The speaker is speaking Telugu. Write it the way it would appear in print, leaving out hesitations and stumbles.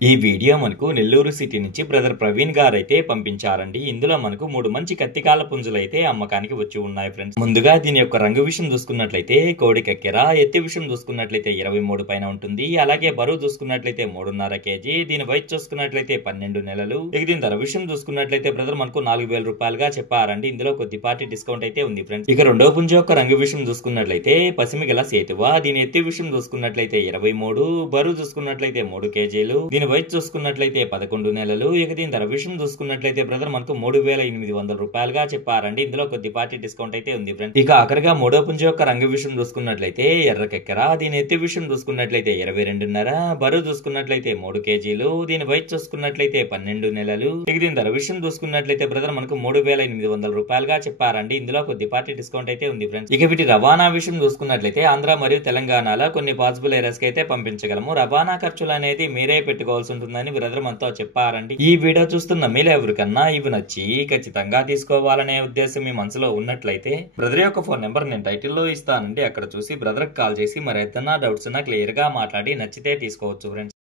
ఈ వీడియో మనకు నెల్లూరు సిటీ నుంచి బ్రదర్ ప్రవీణ్ గారు అయితే పంపించారండి. ఇందులో మనకు 3 మంచి కత్తికాల పుంజులు అయితే అమ్మకానికి వచ్చి ఉన్నాయి ఫ్రెండ్స్. ముందుగా దీని యొక్క రంగు విషయం చూసుకున్నట్లయితే కోడి కక్కెర, ఎత్తి విషయం చూసుకున్నట్లయితే 23 పైన ఉంటుంది. అలాగే బరువు చూసుకున్నట్లయితే 3.5 కేజీ. దీని వయసు చూసుకున్నట్లయితే 12 నెలలు. ఇక దీని ధర విషయం చూసుకున్నట్లయితే బ్రదర్ మనకు 4,000 రూపాయలుగా చెప్పారండి. ఇందులో కొద్దిపాటి డిస్కౌంట్ అయితే ఉంది ఫ్రెండ్స్. ఇక రెండో పుంజు యొక్క రంగు విషయం చూసుకున్నట్లయితే పసిమిగల సేతువ. దీని ఎత్తి విషయం చూసుకున్నట్లయితే 23, బరువు చూసుకున్నట్లయితే 3 కేజీలు. దీని వయసు చూసుకున్నట్లయితే 11 నెలలు. ఇక దీని ధర విషయం చూసుకున్నట్లయితే బ్రదర్ మనకు 3,800 రూపాయలుగా చెప్పారండి. ఇందులో కొద్దిపాటి డిస్కౌంట్ అయితే ఉంది ఫ్రెండ్స్. ఇక ఆఖరిగా మూడో పుంజు యొక్క రంగు విషయం చూసుకున్నట్లయితే ఎర్ర కెక్కర. దీని ఎత్తి విషయం చూసుకున్నట్లయితే 22.5, బరువు చూసుకున్నట్లయితే 3 కేజీలు. దీని వయసు చూసుకున్నట్లయితే 12 నెలలు. ఇక దీని ధర విషయం చూసుకున్నట్లయితే బ్రదర్ మనకు 3,800 రూపాయలుగా చెప్పారండి. ఇందులో కొద్దిపాటి డిస్కౌంట్ అయితే ఉంది ఫ్రెండ్స్. ఇక వీటి రవాణా విషయం చూసుకున్నట్లయితే ఆంధ్ర మరియు తెలంగాణలో కొన్ని పాసిబుల్ ఏరియాస్ కి అయితే పంపించగలము. రవాణా ఖర్చులు అనేది మీరే పెట్టుకోవాల్సి ఉంటుందని బ్రదర్ మనతో చెప్పారండి. ఈ వీడియో చూస్తున్న మీరు ఎవరికన్నా ఇవి నచ్చి ఖచ్చితంగా తీసుకోవాలనే ఉద్దేశం మీ మనసులో ఉన్నట్లయితే బ్రదర్ యొక్క ఫోన్ నెంబర్ నేను టైటిల్లో ఇస్తానండి. అక్కడ చూసి బ్రదర్ కాల్ చేసి మరి ఏదైనా డౌట్స్ ఉన్నా క్లియర్ గా మాట్లాడి నచ్చితే తీసుకోవచ్చు ఫ్రెండ్స్.